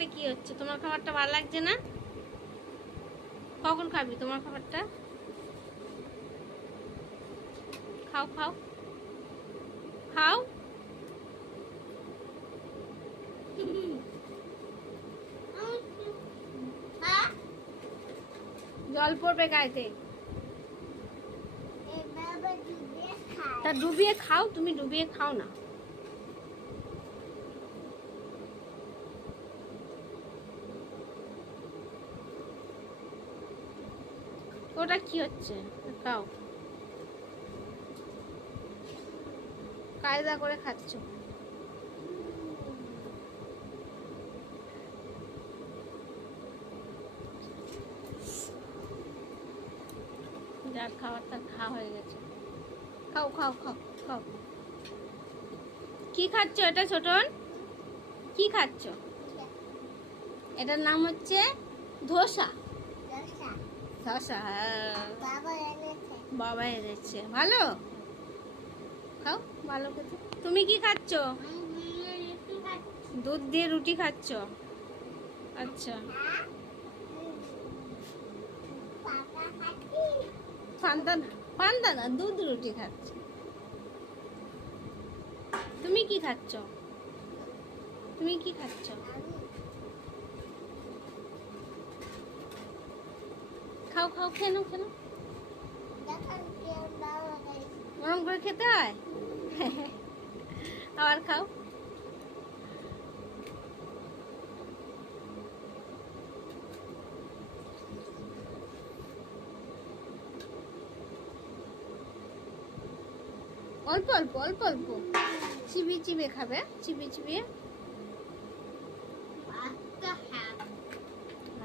খাবারটা কি হচ্ছে? তোমার খাবারটা ভালো লাগছে না? কখন খাবি তোমার খাবারটা? খাও খাও। খাও। জল পড়বে গায়েতে। তা ডুবিয়ে খাও তুমি ডুবিয়ে খাও না। ওটা কি হচ্ছে? খাও। কায়দা করে খাচ্ছ। যার খাবার তার খাওয়া হয়ে গেছে। খাও খাও খাও খাও। কি খাচ্ছ এটা ছোটন? কি খাচ্ছ? এটার নাম হচ্ছে ধোসা। হ্যাঁ। বাবা এনেছে। ভালো? খাও। ভালো খেতে তুমি কি খাচ্ছ? দুধ দিয়ে রুটি খাচ্ছ? আচ্ছা। পান্তা না পান্তা না দুধ রুটি খাচ্ছ। তুমি কি খাচ্ছ? তুমি কি খাচ্ছ? খাও খাও, খেয়ে নাও খেয়ে নাও। ওরম করে খেতে হয়? আবার খাও। অল্প অল্প অল্প অল্প। চিবিয়ে চিবিয়ে খাবে, চিবিয়ে চিবিয়ে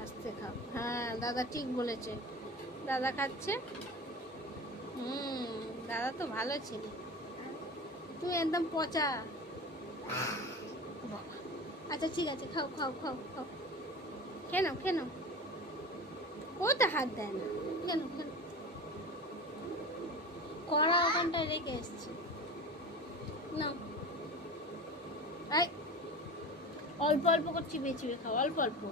আস্তে খাও হ্যাঁ দাদা ঠিক বলেছে। দাদা খাচ্ছে? হুম, দাদা তো ভালো ছেলে। তুই একদম পচা। আচ্ছা ঠিক আছে, খাও খাও খাও খাও। খেয়ে নাও ও তো হাত দেয় না। কেন নাও কড়া ওখানটায় রেখে এসছে। এই, অল্প অল্প করে চিবিয়ে চিবিয়ে খাও, অল্প অল্প।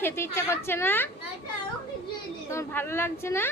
খেতে ইচ্ছা করছে না? তোমার ভালো লাগছে না?